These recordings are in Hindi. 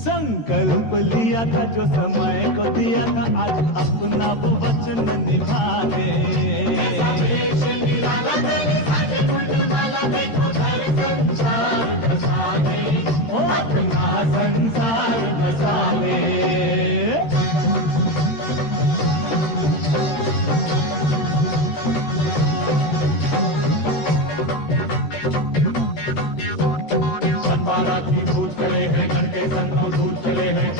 संकल्प लिया था जो समय को दिया था, आज अपना वो वचन निभा दे। अपना संसार बसा दे। भूत चले हैं घर के संग भूत चले हैं,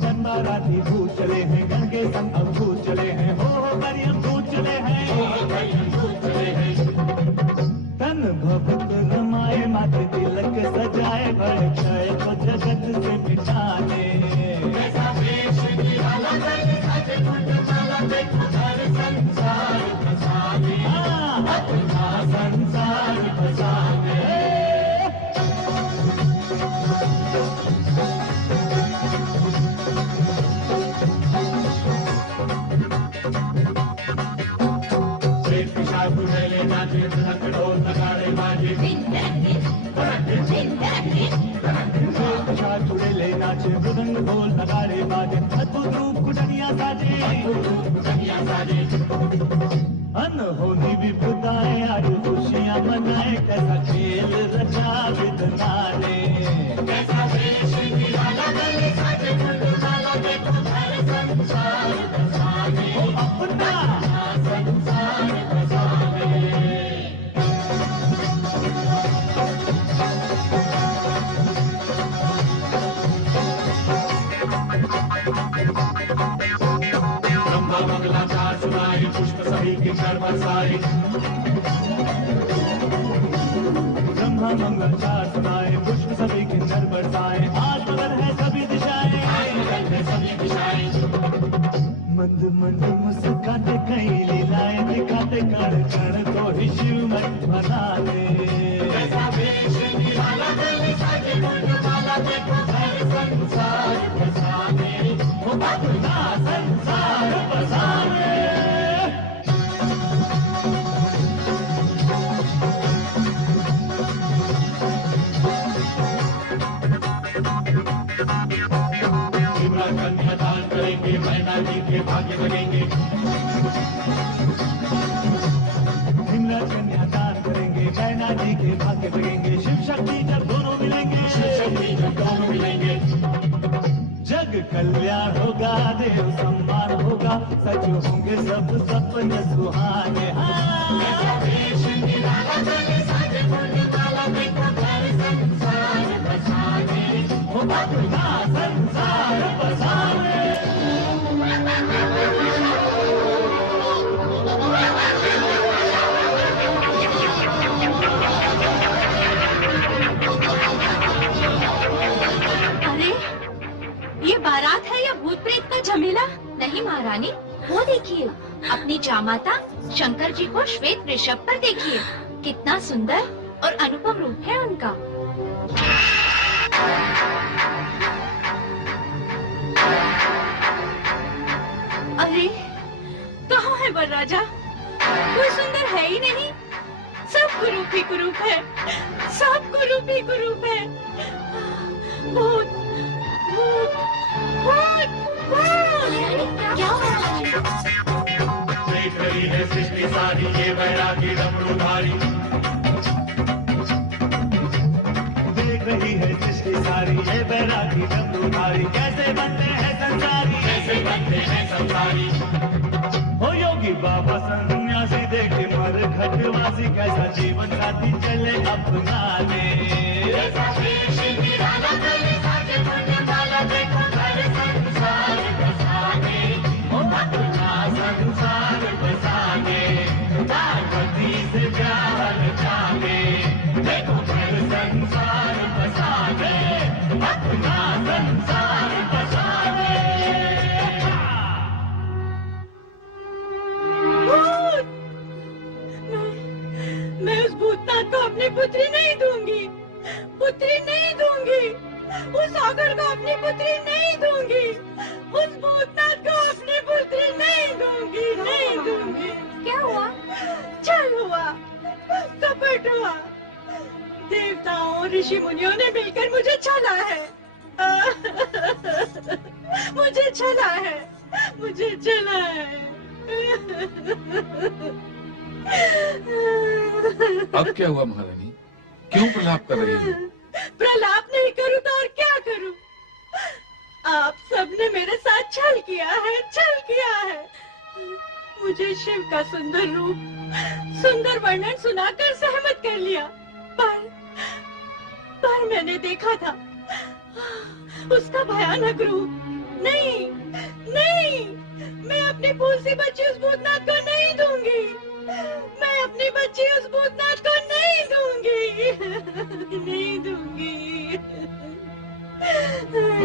जन्माराधी भूत चले हैं घर के संग नाचे मृदंग ढोल नगाड़े बाजे चुड़ेले नाचे मृदंग ढोल नगाड़े बाजे अद्भुत रूप कुटनिया साजे अनहोनी विपदाएं आज खुशियां मनाए कैसा खेल रचा विधना ने कैसा देश निराला गले साजे फुलवाला देखो हर संसार बसाने ओ अपना संसार बसाने ब्रह्मा मंगलाचार सुनाए पुष्प सभी के घर बरसाए ब्रह्मा मंगलाचार सुनाए पुष्प सभी के घर बरसाए आज मगर है सभी दिशाएं मंद मंद मुस्काते कई लीलाएं दिखाते कण कण को ही शिव मत बना ले कैसा वेश निराला गले साजे फुलवाला देखो हर संसार बसाने वो अपना संसार बसाने कन्यादान करेंगे मैना जी के भाग्य बनेंगे कन्यादान करेंगे मैना जी के भाग्य बनेंगे शिव शक्ति जब दोनों मिलेंगे जग कल्याण होगा देव सम्मान होगा सच होंगे सब सपने सुहाने संसार बसाने अरे ये बारात है या भूत प्रेत का झमेला? नहीं महारानी, वो देखिए अपनी जामाता शंकर जी को श्वेत वृषभ पर देखिए, कितना सुंदर और अनुपम रूप है उनका। अरे कहाँ है वरराजा? कोई सुंदर है ही नहीं, सब कुरूप ही कुरूप है, सब कुरूप ही कुरूप है। भूत भूत भूत भूत क्या हुआ? देख रही है सृष्टि सारी ये वैरागी डमरूधारी देख रही है सृष्टि सारी ये वैरागी डमरूधारी कैसे बनते हैं संसारी हो योगी बाबा सन्यासी देखे मर घटवासी कैसा जीवन साथी चले अपना ले संसार बसाने पार्वती से प्यार जाने देखो घर संसार बसाने अपना संसार बसाने मैं उस भूतनाथ को अपनी पुत्री नहीं दूंगी, पुत्री नहीं दूंगी, उस आगर को अपनी पुत्री नहीं दूंगी, उस भूतनाथ को अपनी पुत्री नहीं दूंगी, नहीं दूंगी। क्या हुआ? छल हुआ, कपट हुआ, देवताओं ऋषि मुनियों ने मिलकर मुझे छला है, मुझे छला है, मुझे छला है। अब क्या हुआ महारानी? क्यों प्रलाप कर रही हो? प्रलाप नहीं करूं तो और क्या करूं? आप सबने मेरे साथ छल किया है, छल किया है। मुझे शिव का सुंदर रूप, सुंदर वर्णन सुनाकर सहमत कर लिया, पर मैंने देखा था उसका भयानक रूप। नहीं, नहीं, मैं अपनी फूल सी बच्ची उस भूतनाथ को नहीं दूंगी, मैं अपनी बच्ची उस भूतनाथ को नहीं दूंगी, नहीं दूंगी।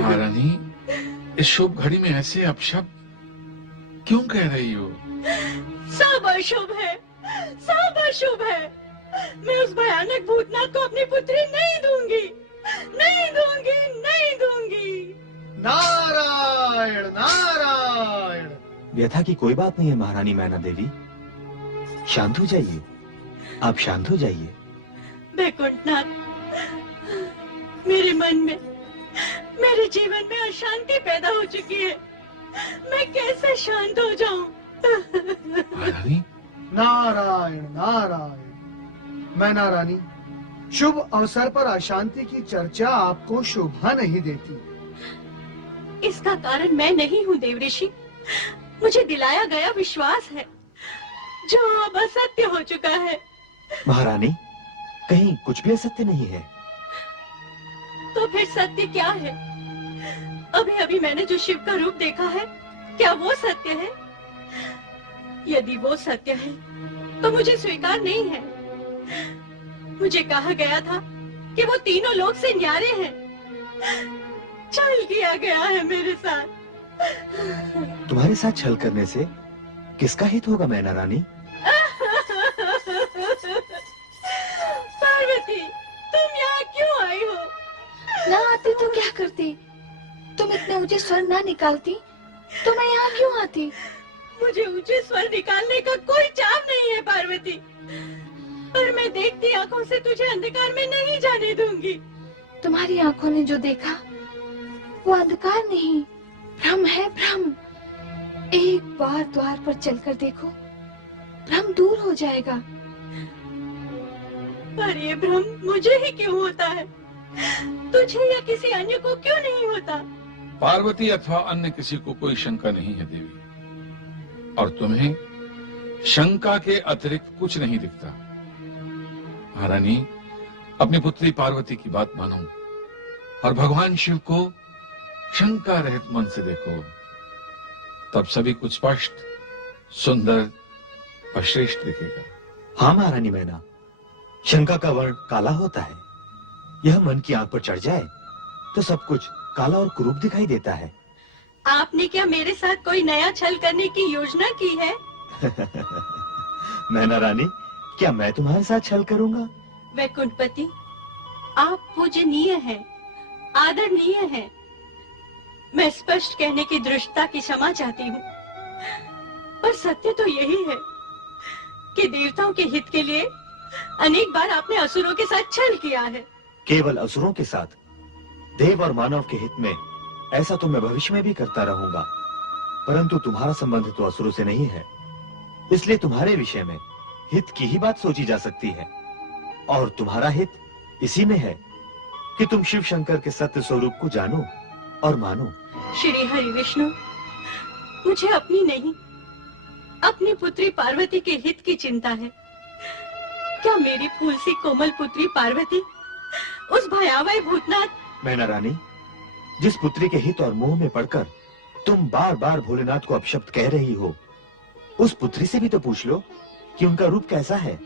महारानी, इस शुभ घड़ी में ऐसे अपशब्द क्यों कह रही हो? सब अशुभ है, सब अशुभ है। मैं उस भयानक भूतनाथ को अपनी पुत्री नहीं दूंगी, नहीं दूंगी, नहीं दूंगी। नारायण नारायण। व्यथा की कोई बात नहीं है महारानी मैना देवी, शांत हो जाइए। आप शांत हो जाइए। वैकुंठनाथ, मेरे मन में, मेरे जीवन में अशांति पैदा हो चुकी है। मैं कैसे शांत हो जाऊं? महारानी, नारायण नारायण। मैना रानी, शुभ अवसर पर अशांति की चर्चा आपको शोभा नहीं देती। इसका कारण मैं नहीं हूँ देवऋषि। मुझे दिलाया गया विश्वास है जो अब असत्य हो चुका है। महारानी, कहीं कुछ भी असत्य नहीं है। तो फिर सत्य क्या है? अभी अभी मैंने जो शिव का रूप देखा है, क्या वो सत्य है? यदि वो सत्य है तो मुझे स्वीकार नहीं है। मुझे कहा गया था कि वो तीनों लोक से न्यारे हैं। छल किया गया है मेरे साथ। तुम्हारे साथ छल करने से किसका हित होगा मैना रानी? पार्वती, तुम यहाँ क्यों आई हो? ना आती तो क्या करती? तुम इतने ऊंचे स्वर ना निकालती तो मैं यहाँ क्यों आती? मुझे ऊंचे स्वर निकालने का कोई चाव नहीं है पार्वती, पर मैं देखती आंखों से तुझे अंधकार में नहीं जाने दूंगी। तुम्हारी आंखों ने जो देखा वो अंधकार नहीं, भ्रम है, भ्रम। एक बार द्वार पर चलकर देखो, भ्रम दूर हो जाएगा। पर ये भ्रम मुझे ही क्यों होता है? तुझे या किसी अन्य को क्यों नहीं होता? पार्वती अथवा अन्य किसी को कोई शंका नहीं है देवी, और तुम्हें शंका के अतिरिक्त कुछ नहीं दिखता। महारानी, अपनी पुत्री पार्वती की बात मानो और भगवान शिव को शंका रहित मन से देखो, तब सभी कुछ स्पष्ट, सुंदर और श्रेष्ठ दिखेगा। हाँ महारानी मैना, शंका का वर्ण काला होता है। यह मन की आंख पर चढ़ जाए तो सब कुछ काला और कुरूप दिखाई देता है। आपने क्या मेरे साथ कोई नया छल करने की योजना की है? मैना रानी, क्या मैं तुम्हारे साथ छल करूंगा? वैकुंठपति, आप पूजनीय हैं, आदरणीय हैं। मैं स्पष्ट कहने की दृष्टता की क्षमा चाहती हूँ, पर सत्य तो यही है कि देवताओं के हित के लिए अनेक बार आपने असुरों के साथ छल किया है। केवल असुरों के साथ? देव और मानव के हित में ऐसा तो मैं भविष्य में भी करता रहूंगा, परंतु तुम्हारा संबंध तो असुरों से नहीं है, इसलिए तुम्हारे विषय में हित की ही बात सोची जा सकती है। और तुम्हारा हित इसी में है कि तुम शिव शंकर के सत्य स्वरूप को जानो और मानो। श्री हरि विष्णु, मुझे अपनी नहीं, अपनी पुत्री पार्वती के हित की चिंता है। क्या मेरी फूल सी कोमल पुत्री पार्वती उस भयावह भूतनाथ। मैना रानी, जिस पुत्री के हित और मोह में पड़कर तुम बार बार भोलेनाथ को अपशब्द कह रही हो, उस पुत्री से भी तो पूछ लो कि उनका रूप कैसा है।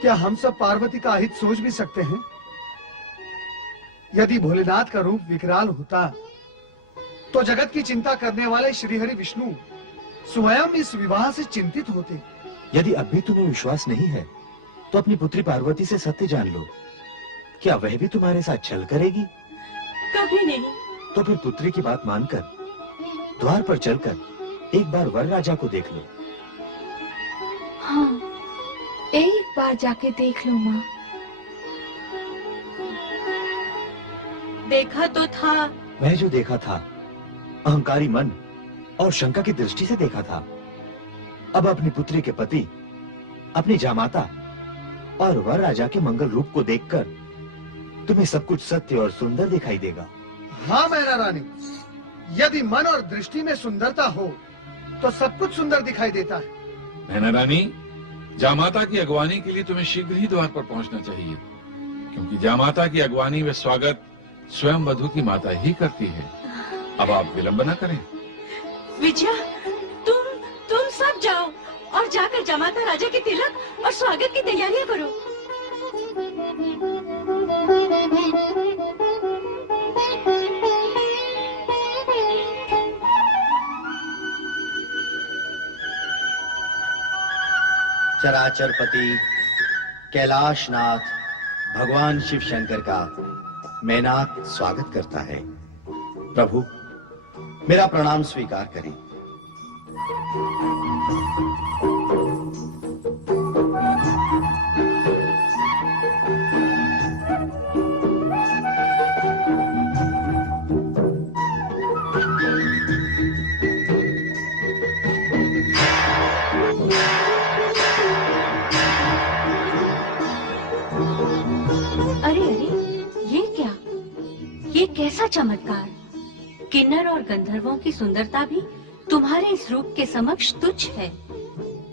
क्या हम सब पार्वती का हित सोच भी सकते हैं? यदि भोलेनाथ का रूप विकराल होता तो जगत की चिंता करने वाले श्रीहरि विष्णु स्वयं इस विवाह से चिंतित होते। यदि अब भी तुम्हें विश्वास नहीं है तो अपनी पुत्री पार्वती से सत्य जान लो। क्या वह भी तुम्हारे साथ छल करेगी? कभी नहीं। तो फिर पुत्री की बात मानकर द्वार पर चलकर एक बार वर राजा को देख लो। हाँ, एक बार जाके देख लो माँ। देखा तो था। वह जो देखा था अहंकारी मन और शंका की दृष्टि से देखा था। अब अपनी पुत्री के पति, अपनी जामाता और वर राजा के मंगल रूप को देखकर तुम्हें सब कुछ सत्य और सुंदर दिखाई देगा। हाँ मैना रानी, यदि मन और दृष्टि में सुंदरता हो तो सब कुछ सुंदर दिखाई देता है। मैना रानी, जामाता की अगवानी के लिए तुम्हें शीघ्र ही द्वार पर पहुंचना चाहिए, क्योंकि जामाता की अगवानी व स्वागत स्वयं वधू की माता ही करती है। अब आप विलंब न करें। विजया, तुम सब जाओ और जाकर जमाता राजा के तिलक और स्वागत की तैयारियां करो। चराचरपति कैलाशनाथ भगवान शिव शंकर का मैनाक स्वागत करता है। प्रभु, मेरा प्रणाम स्वीकार करें। कैसा चमत्कार! किन्नर और गंधर्वों की सुंदरता भी तुम्हारे इस रूप के समक्ष तुच्छ है।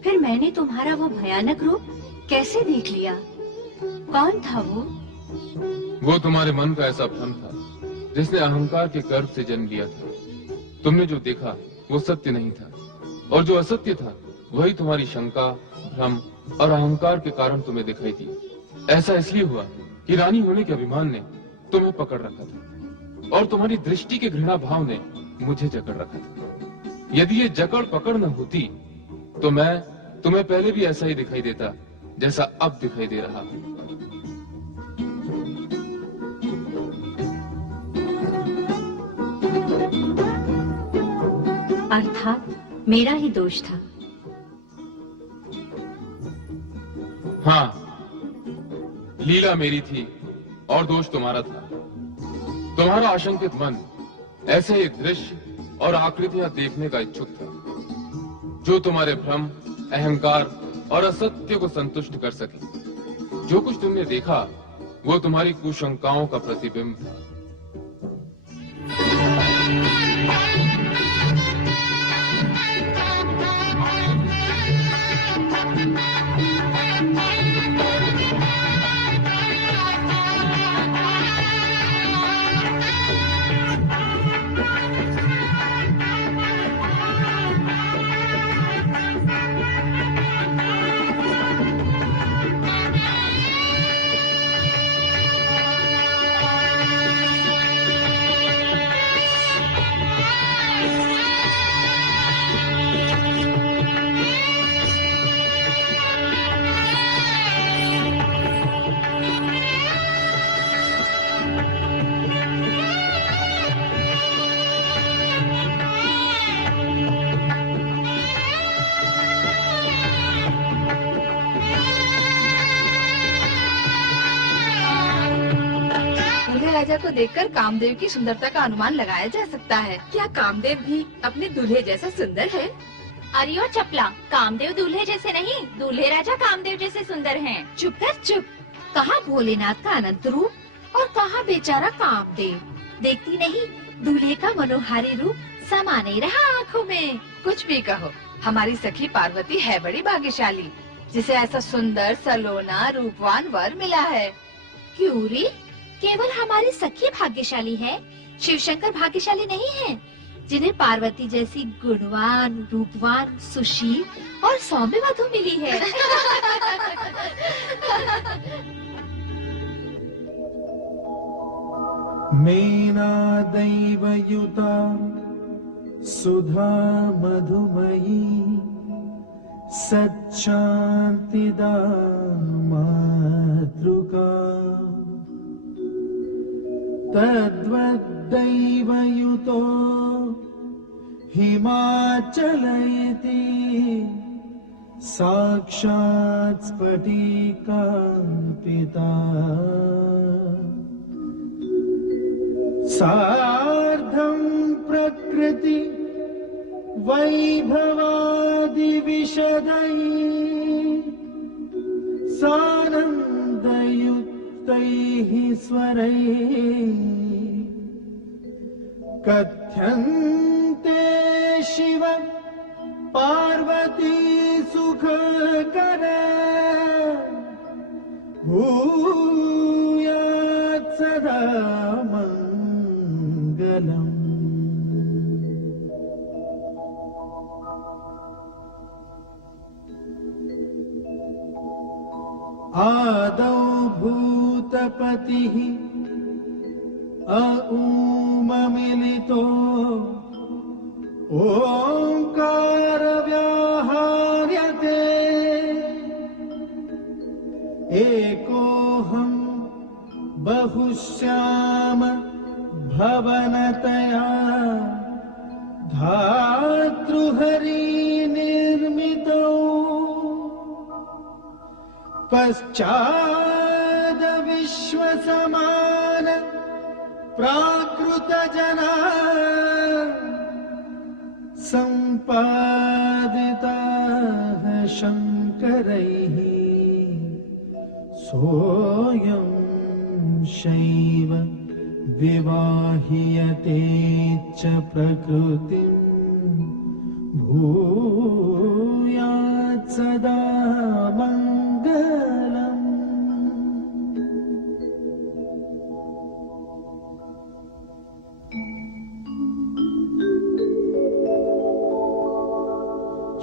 फिर मैंने तुम्हारा वो भयानक रूप कैसे देख लिया? कौन था वो? वो तुम्हारे मन का ऐसा भ्रम था जिसने अहंकार के गर्भ से जन्म लिया था। तुमने जो देखा वो सत्य नहीं था, और जो असत्य था वही तुम्हारी शंका, भ्रम और अहंकार के कारण तुम्हें दिखाई दी। ऐसा इसलिए हुआ कि रानी होने के अभिमान ने तुम्हें पकड़ रखा था, और तुम्हारी दृष्टि के घृणा भाव ने मुझे जकड़ रखा था। यदि ये जकड़ पकड़ न होती तो मैं तुम्हें पहले भी ऐसा ही दिखाई देता जैसा अब दिखाई दे रहा है। अर्थात मेरा ही दोष था। हाँ, लीला मेरी थी और दोष तुम्हारा था। तुम्हारा आशंकित मन ऐसे ही दृश्य और आकृतियां देखने का इच्छुक था जो तुम्हारे भ्रम, अहंकार और असत्य को संतुष्ट कर सके। जो कुछ तुमने देखा वो तुम्हारी कुशंकाओं का प्रतिबिंब था। राजा को देखकर कामदेव की सुंदरता का अनुमान लगाया जा सकता है। क्या कामदेव भी अपने दूल्हे जैसा सुंदर है? अरे ओ चपला, कामदेव दूल्हे जैसे नहीं, दूल्हे राजा कामदेव जैसे सुंदर हैं। चुप कर चुप। कहाँ भोलेनाथ का अनंत रूप और कहाँ बेचारा कामदेव। देखती नहीं, दूल्हे का मनोहारी रूप समा नहीं रहा आँखों में। कुछ भी कहो, हमारी सखी पार्वती है बड़ी भाग्यशाली, जिसे ऐसा सुंदर, सलोना, रूपवान वर मिला है। क्यों रे? केवल हमारी सखी भाग्यशाली है, शिवशंकर भाग्यशाली नहीं है, जिन्हें पार्वती जैसी गुणवान, रूपवान, सुशील और सौम्य वधू मिली है। मेना दैवयुता सुधा मधुमयी सच्चान्तिदा मातृका तद्वद्दैवयुतो हिमाचलयति साक्षात् स्फटिकान्विता सार्धं प्रकृति वैभवादिविशदैः सानन्दयुक्तैः स्वरैः कथ्यन्ते शिव पार्वती सुखकर भूयात् सदा मङ्गलम्। आदौ भूतपतिः अऊममिलितो ओंकार व्याहार्यते एकोऽहं बहुश्याम भवनतया धातृहरि निर्मितो पश्चाद विश्वसमान प्राकृत जना सम्पादिताः शङ्करैः सोऽयं शैव विवाह्यते च प्रकृतिं भूयात् सदा मङ्गलम्।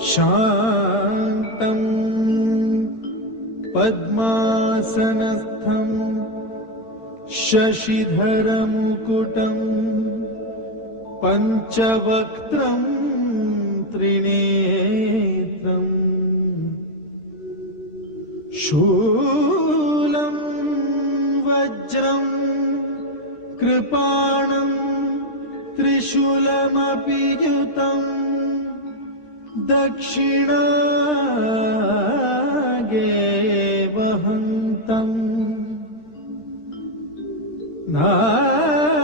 शान्तं पद्मासनस्थं शशिधरमुकुटं पञ्चवक्त्रं त्रिनेत्रम् शूलं वज्रं कृपाणं त्रिशूलमपि युतम् दक्षिणागे वहन्तम् नागं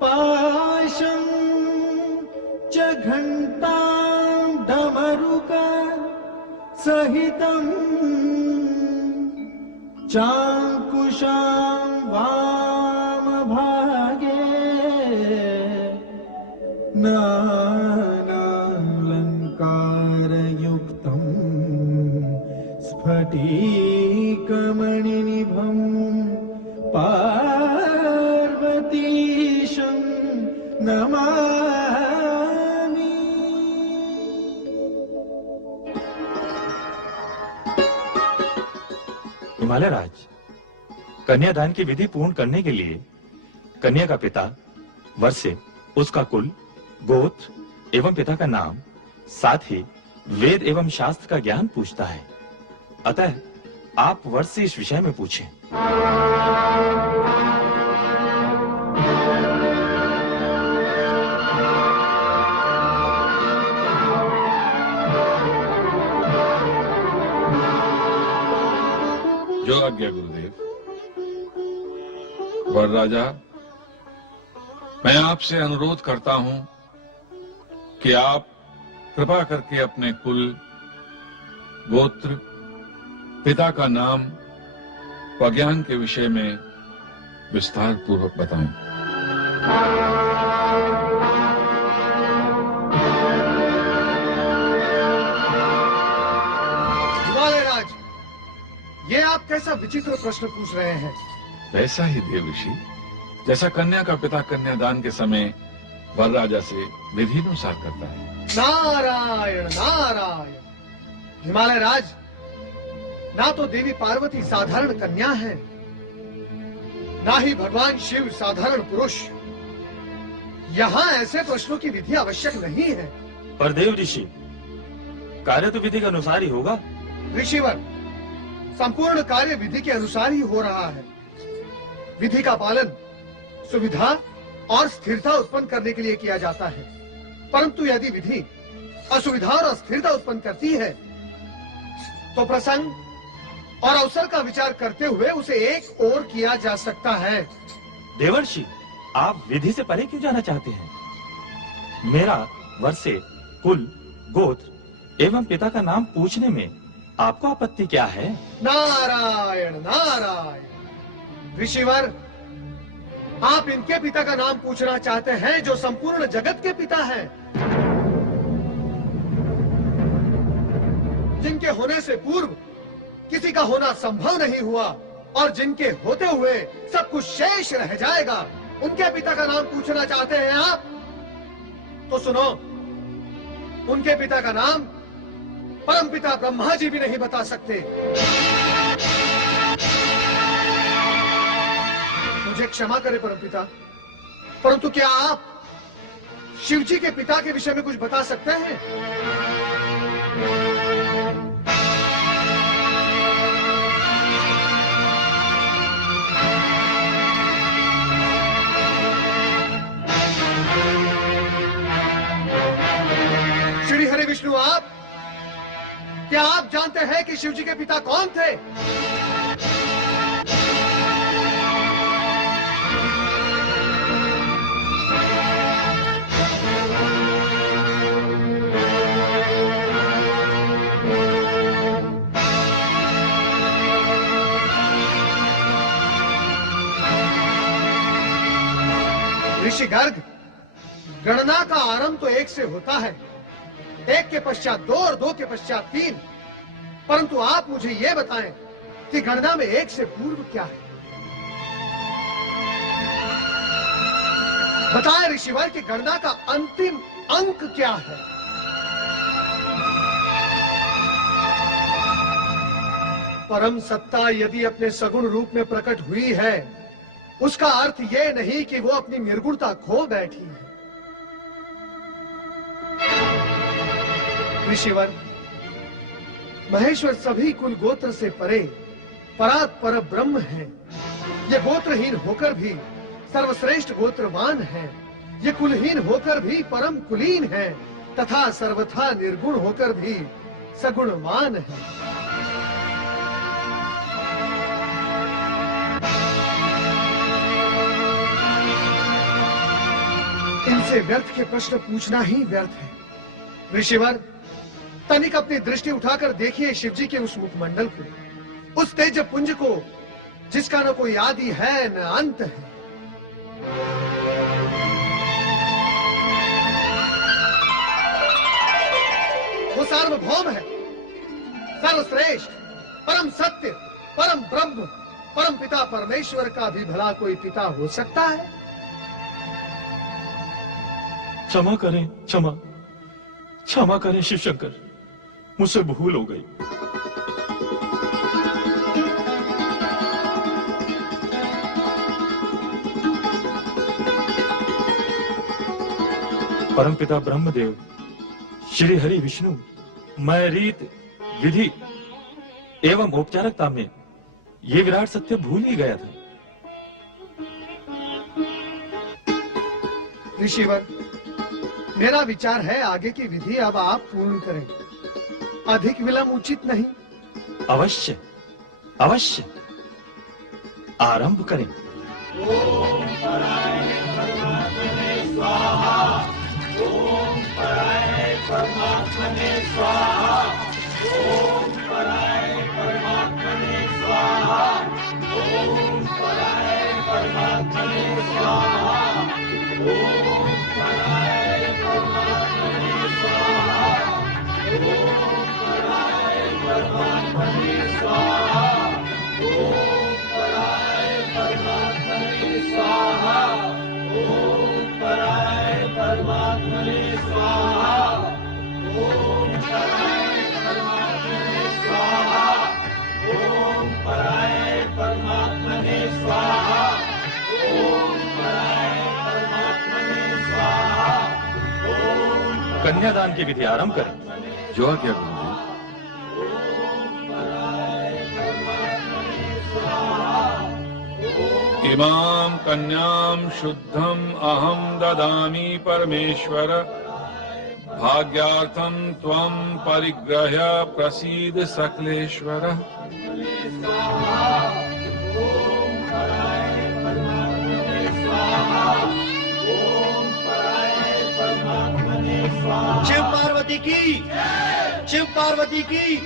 पाशं च घण्टां डमरुक सहितं चाङ्कुशां वामभागे नानालङ्कारयुक्तं स्फटिकमणिनिभं पार्वतीशं नमामि। हिमालय राज, कन्यादान की विधि पूर्ण करने के लिए कन्या का पिता वर्षे, उसका कुल, गोत्र एवं पिता का नाम, साथ ही वेद एवं शास्त्र का ज्ञान पूछता है। अतः आप वर्ष से इस विषय में पूछें। जो आज्ञा गुरुदेव। वर राजा, मैं आपसे अनुरोध करता हूं कि आप कृपा करके अपने कुल, गोत्र, पिता का नाम व ज्ञान के विषय में विस्तार पूर्वक बताएं। हिमालय राज, ये आप कैसा विचित्र प्रश्न पूछ रहे हैं? वैसा ही देव ऋषि जैसा कन्या का पिता कन्यादान के समय वर राजा से विधि अनुसार करता है। नारायण नारायण। हिमालय राज, ना तो देवी पार्वती साधारण कन्या है, ना ही भगवान शिव साधारण पुरुष। यहाँ ऐसे प्रश्नों की विधि आवश्यक नहीं है। पर देव ऋषि, कार्य तो विधि के अनुसार ही होगा। ऋषिवर, संपूर्ण कार्य विधि के अनुसार ही हो रहा है। विधि का पालन सुविधा और स्थिरता उत्पन्न करने के लिए किया जाता है, परंतु यदि विधि असुविधा और अस्थिरता उत्पन्न करती है तो प्रसंग और अवसर का विचार करते हुए उसे एक ओर किया जा सकता है। देवर्षि, आप विधि से परे क्यों जाना चाहते हैं? मेरा वर्षे, कुल, गोत्र एवं पिता का नाम पूछने में आपको आपत्ति क्या है? नारायण नारायण। ऋषिवर, आप इनके पिता का नाम पूछना चाहते हैं जो संपूर्ण जगत के पिता हैं, जिनके होने से पूर्व किसी का होना संभव नहीं हुआ और जिनके होते हुए सब कुछ शेष रह जाएगा। उनके पिता का नाम पूछना चाहते हैं आप? तो सुनो, उनके पिता का नाम परमपिता ब्रह्मा जी भी नहीं बता सकते। मुझे क्षमा करें परमपिता, परंतु क्या आप शिव जी के पिता के विषय में कुछ बता सकते हैं? श्री हरि विष्णु, क्या आप जानते हैं कि शिव जी के पिता कौन थे? ऋषि गर्ग, गणना का आरंभ तो 1 से होता है, 1 के पश्चात 2 और 2 के पश्चात 3, परंतु आप मुझे यह बताएं कि गणना में 1 से पूर्व क्या है। बताएं ऋषिवर कि गणना का अंतिम अंक क्या है। परम सत्ता यदि अपने सगुण रूप में प्रकट हुई है, उसका अर्थ यह नहीं कि वो अपनी निर्गुणता खो बैठी है। ऋषिवर, महेश्वर सभी कुल गोत्र से परे परात पर ब्रह्म है। ये गोत्रहीन होकर भी सर्वश्रेष्ठ गोत्रवान है, ये कुलहीन होकर भी परम कुलीन है, तथा सर्वथा निर्गुण होकर भी सगुणवान है। इनसे व्यर्थ के प्रश्न पूछना ही व्यर्थ है। ऋषिवर, तनिक अपनी दृष्टि उठाकर देखिए शिवजी के उस मुखमंडल को, उस तेज पुंज को जिसका न कोई आदि है न अंत है। वो सार्वभौम है, सर्वश्रेष्ठ, परम सत्य, परम ब्रह्म, परम पिता परमेश्वर का भी भला कोई पिता हो सकता है? क्षमा करें, क्षमा करें शिव शंकर, मुझसे भूल हो गई। परमपिता ब्रह्मदेव, श्री हरि विष्णु, मैं रीत, विधि एवं औपचारिकता में ये विराट सत्य भूल ही गया था। ऋषिवर, मेरा विचार है आगे की विधि अब आप पूर्ण करें, अधिक विलंब उचित नहीं। अवश्य अवश्य, आरंभ करें। ओम पराय परमात्मने स्वाहा, ओम पराय परमात्मने स्वाहा, ओम पराय परमात्मने स्वाहा, ओम पराय परमात्मने स्वाहा, ओम पराय परमात्मने स्वाहा, ओम पराय परमात्मने स्वाहा, ओम पराय परमात्मने स्वाहा, ओम पराय परमात्मने स्वाहा, ओम पराय परमात्मने स्वाहा, ओम पराय परमात्मने स्वाहा, ओम पराय परमात्मने स्वाहा, ओम। कन्यादान की विधि आरंभ करें। जो आज्ञा गुरुदेव। इमां कन्यां शुद्धम अहं ददामि परमेश्वर, भाग्यार्थं त्वं परिग्रह्य प्रसीद सकलेश्वर। शिव पार्वती की, शिव पार्वती की,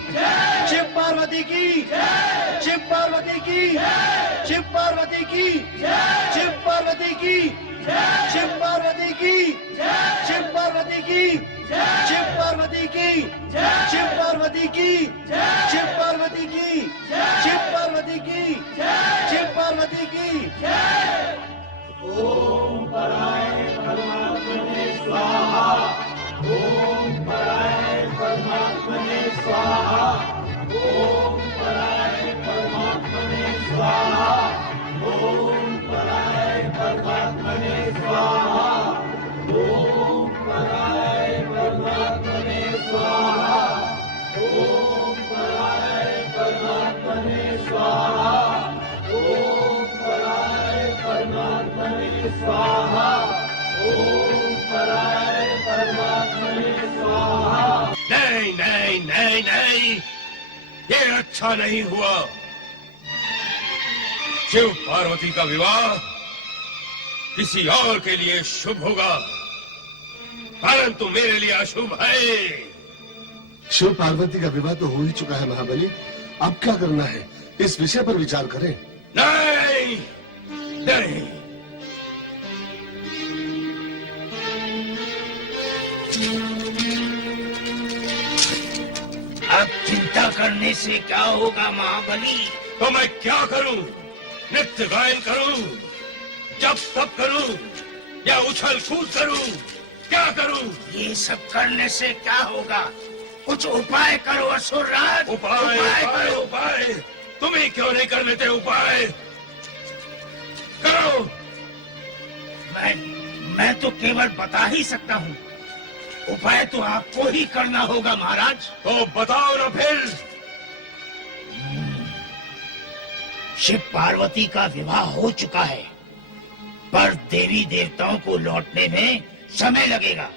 शिव पार्वती की, शिव पार्वती की, शिव पार्वती की, शिव पार्वती की, शिव पार्वती की, शिव पार्वती की, शिव पार्वती की, शिव पार्वती की, शिव पार्वती की, शिव पार्वती की, शिव पार्वती की। ओम पराय परमात्मने स्वाहा, ओम पराय परमात्मने स्वाहा, ओम पराय परमात्मने स्वाहा, ओम पराय परमात्मने स्वाहा, ओम पराय परमात्मने स्वाहा, ओम पराय परमात्मने स्वाहा, ओम पराय परमात्मने स्वाहा, ओम पराय परमात्मने स्वाहा। नहीं नहीं नहीं नहीं, ये अच्छा नहीं हुआ। शिव पार्वती का विवाह किसी और के लिए शुभ होगा, परंतु मेरे लिए अशुभ है। शिव पार्वती का विवाह तो हो ही चुका है महाबली, अब क्या करना है, इस विषय पर विचार करें। नहीं नहीं, अब चिंता करने से क्या होगा महाबली? तो मैं क्या करूं? नृत्य गायन करूं, जप तप करूं या उछल कूद करूं? क्या करूं? ये सब करने से क्या होगा? कुछ उपाय करो असुरराज। उपाय करो। उपाय तुम्हें क्यों नहीं कर लेते उपाय? करो। मैं तो केवल बता ही सकता हूँ। उपाय तो आपको ही करना होगा महाराज। तो बताओ ना फिर। शिव पार्वती का विवाह हो चुका है, पर देवी देवताओं को लौटने में समय लगेगा।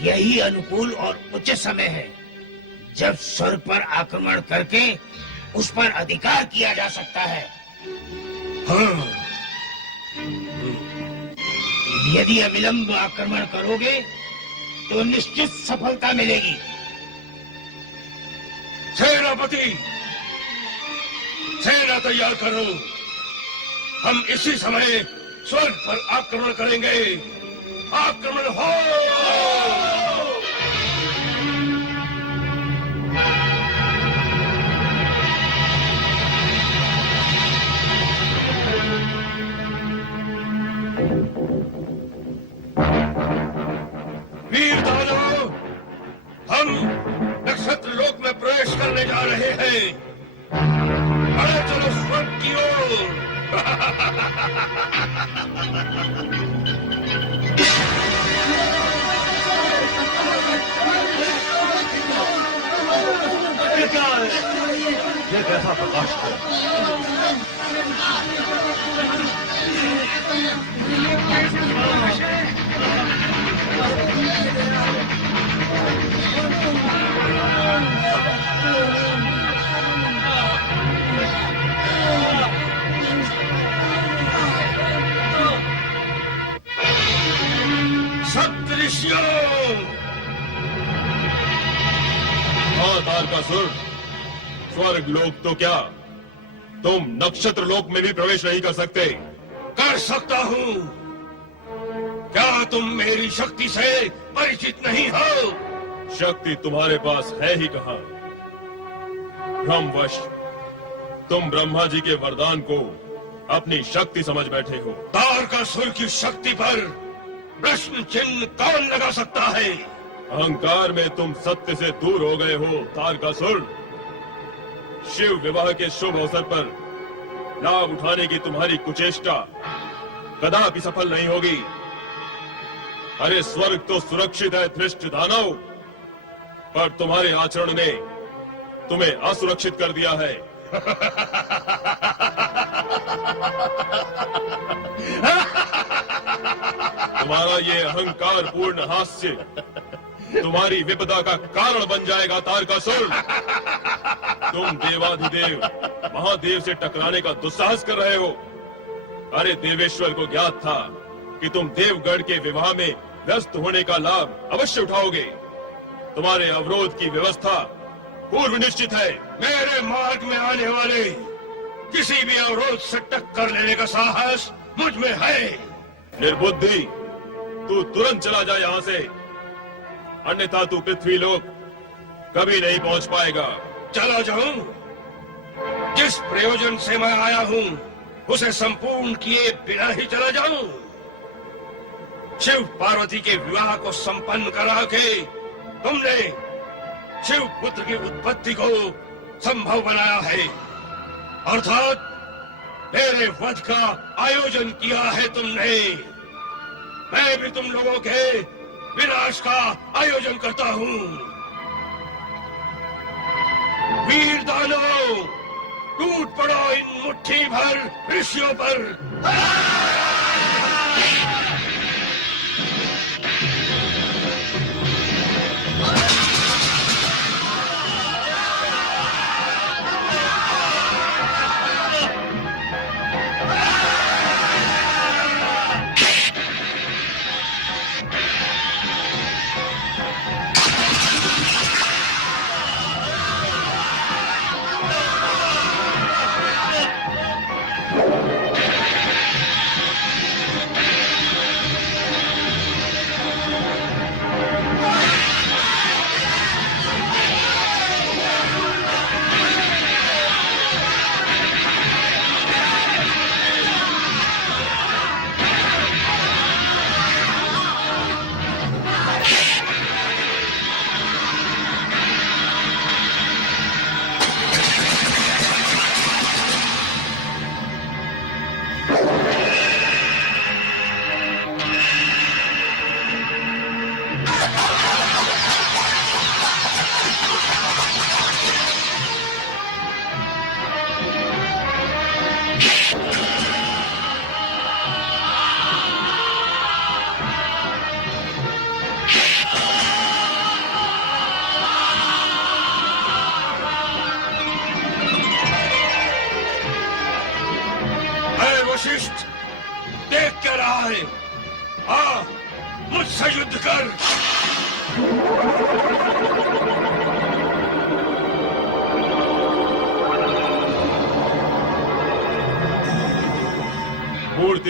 यही अनुकूल और उचित समय है जब स्वर्ग पर आक्रमण करके उस पर अधिकार किया जा सकता है। हाँ। यदि अविलंब आक्रमण करोगे तो निश्चित सफलता मिलेगी। सेनापति, सेना तैयार करो। हम इसी समय स्वर्ग पर आक्रमण करेंगे। आक्रमण हो। वीर दानव, हम नक्षत्र लोक में प्रवेश करने जा रहे हैं। अरे चलो स्वर्ग की ओर। ये कैसा प्रकाश है? सप्तऋषियों, हाँ तारकासुर, स्वर्ग लोक तो क्या, तुम नक्षत्र लोक में भी प्रवेश नहीं कर सकते। कर सकता हूँ। क्या तुम मेरी शक्ति से परिचित नहीं हो? शक्ति तुम्हारे पास है ही कहाँ? भ्रमवश तुम ब्रह्मा जी के वरदान को अपनी शक्ति समझ बैठे हो। तारकासुर की शक्ति पर प्रश्न चिन्ह कौन लगा सकता है? अहंकार में तुम सत्य से दूर हो गए हो तारकासुर। शिव विवाह के शुभ अवसर पर लाभ उठाने की तुम्हारी कुचेष्टा कदापि सफल नहीं होगी। अरे स्वर्ग तो सुरक्षित है धृष्ट दानव, पर तुम्हारे आचरण ने तुम्हें असुरक्षित कर दिया है। तुम्हारा ये अहंकार पूर्ण हास्य तुम्हारी विपदा का कारण बन जाएगा तारकासुर। तुम देवाधिदेव महादेव से टकराने का दुस्साहस कर रहे हो। अरे देवेश्वर को ज्ञात था कि तुम देवगढ़ के विवाह में व्यस्त होने का लाभ अवश्य उठाओगे। तुम्हारे अवरोध की व्यवस्था पूर्व निश्चित है। मेरे मार्ग में आने वाले किसी भी अवरोध से टक्कर लेने का साहस मुझ में है। निर्बुद्धि, तू तुरंत चला जा यहाँ से, अन्यथा तू पृथ्वी लोक कभी नहीं पहुंच पाएगा। चला जाऊं? जिस प्रयोजन से मैं आया हूं उसे संपूर्ण किए बिना ही चला जाऊं? शिव पार्वती के विवाह को संपन्न करा के तुमने शिव पुत्र की उत्पत्ति को संभव बनाया है, अर्थात मेरे वध का आयोजन किया है तुमने। मैं भी तुम लोगों के विनाश का आयोजन करता हूँ। वीर दानवों, टूट पड़ो इन मुट्ठी भर ऋषियों पर।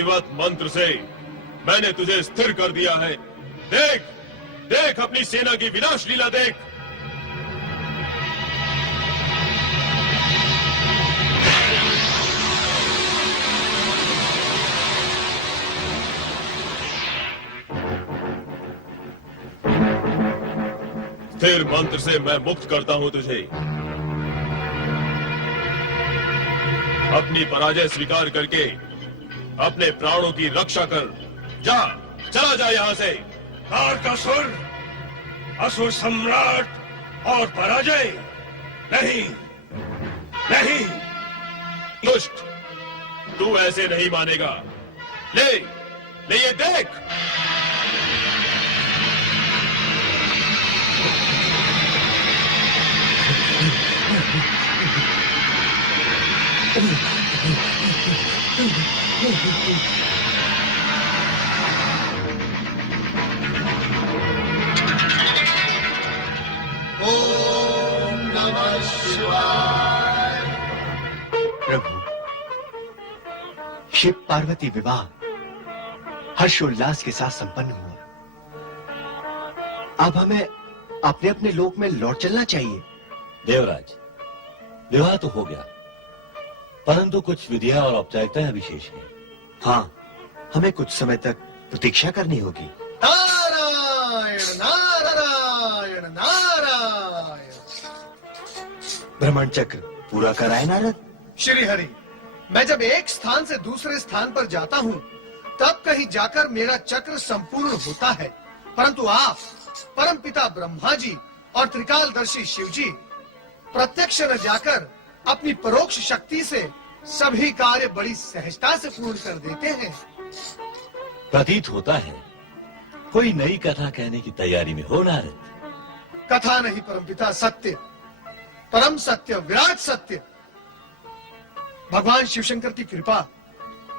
विधिवत मंत्र से मैंने तुझे स्थिर कर दिया है। देख, देख अपनी सेना की विनाश लीला देख। स्थिर मंत्र से मैं मुक्त करता हूं तुझे। अपनी पराजय स्वीकार करके अपने प्राणों की रक्षा कर। जा, चला जा यहां से। तारकासुर, असुर सम्राट और पराजय नहीं, नहीं। दुष्ट, तू ऐसे नहीं मानेगा। ले, ले ये देख। ओम नमः शिवाय। प्रभु, शिव पार्वती विवाह हर्षोल्लास के साथ संपन्न हुआ। अब हमें अपने अपने लोक में लौट चलना चाहिए। देवराज, विवाह तो हो गया, परंतु कुछ विधियां और औपचारिकताएं अभी शेष हैं। हाँ, हमें कुछ समय तक प्रतीक्षा करनी होगी। नारायण नारायण नारायण। भ्रमण चक्र पूरा कराए नारद। श्री हरि, मैं जब एक स्थान से दूसरे स्थान पर जाता हूँ तब कहीं जाकर मेरा चक्र संपूर्ण होता है, परंतु आप परमपिता ब्रह्मा जी और त्रिकालदर्शी शिव जी प्रत्यक्ष न जाकर अपनी परोक्ष शक्ति से सभी कार्य बड़ी सहजता से पूर्ण कर देते हैं। प्रतीत होता है कोई नई कथा कहने की तैयारी में हो नारद। कथा नहीं परमपिता, सत्य, परम सत्य, विराट सत्य। भगवान शिवशंकर की कृपा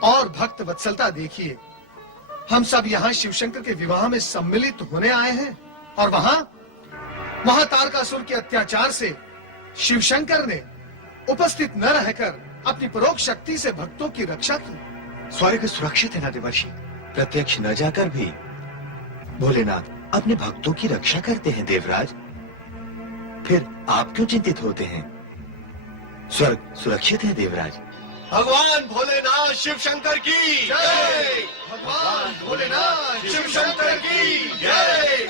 और भक्त वत्सलता देखिए। हम सब यहाँ शिवशंकर के विवाह में सम्मिलित होने आए हैं और वहां तारकासुर के अत्याचार से शिवशंकर ने उपस्थित न रहकर अपनी परोक्ष शक्ति से भक्तों की रक्षा की। स्वर्ग सुरक्षित है ना देवर्षि। प्रत्यक्ष न जाकर भी भोलेनाथ अपने भक्तों की रक्षा करते हैं देवराज। फिर आप क्यों चिंतित होते हैं? स्वर्ग सुरक्षित है देवराज। भगवान भोलेनाथ शिव शंकर की जय। भगवान भोलेनाथ शिव शंकर की जय।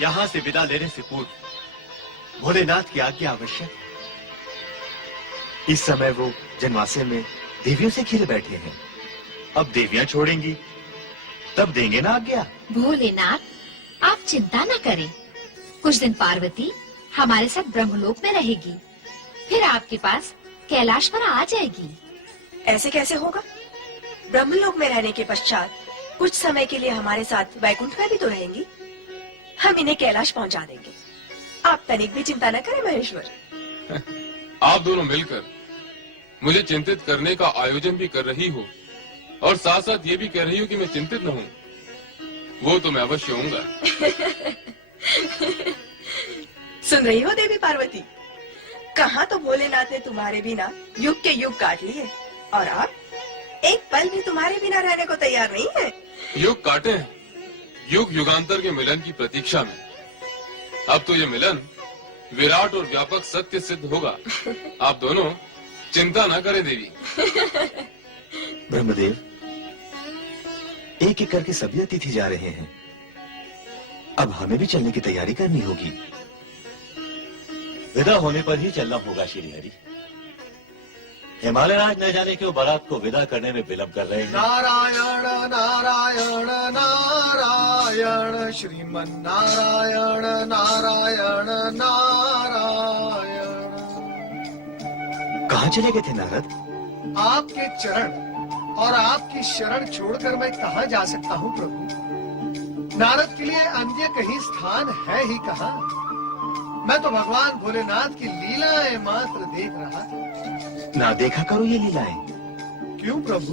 यहाँ से विदा लेने से पूर्व भोलेनाथ की आज्ञा आवश्यक। इस समय वो जनवासे में देवियों से घिरे बैठे हैं। अब देवियां छोड़ेंगी तब देंगे ना आज्ञा। भोलेनाथ, आप चिंता न करें। कुछ दिन पार्वती हमारे साथ ब्रह्मलोक में रहेगी, फिर आपके पास कैलाश पर आ जाएगी। ऐसे कैसे होगा? ब्रह्मलोक में रहने के पश्चात कुछ समय के लिए हमारे साथ वैकुंठ में भी तो रहेंगी। हम इन्हें कैलाश पहुंचा देंगे। आप तनिक भी चिंता न करें महेश्वर। आप दोनों मिलकर मुझे चिंतित करने का आयोजन भी कर रही हो और साथ साथ ये भी कह रही हो कि मैं चिंतित न हूँ। वो तो मैं अवश्य होऊंगा। सुन रही हो देवी पार्वती, कहाँ तो भोलेनाथ ने तुम्हारे बिना युग के युग काट लिए और आप एक पल भी तुम्हारे बिना रहने को तैयार नहीं है। युग काटे हैं, युग युगांतर के मिलन की प्रतीक्षा में। अब तो ये मिलन विराट और व्यापक सत्य सिद्ध होगा। आप दोनों चिंता न करें देवी। ब्रह्मदेव, एक एक करके सभी अतिथि जा रहे हैं। अब हमें भी चलने की तैयारी करनी होगी। विदा होने पर ही चलना होगा श्री हरि। हिमालय राज न जाने क्यों बारात को विदा करने में विलंब कर रहे हैं। नारायण नारायण नारायण श्रीमन नारायण नारायण नारायण। कहाँ चले गए थे नारद? आपके चरण और आपकी शरण छोड़कर मैं कहाँ जा सकता हूँ प्रभु? नारद के लिए अन्य कहीं स्थान है ही कहाँ? मैं तो भगवान भोलेनाथ की लीलाएं मात्र देख रहा था। ना देखा करो ये लीलाएं। क्यों प्रभु?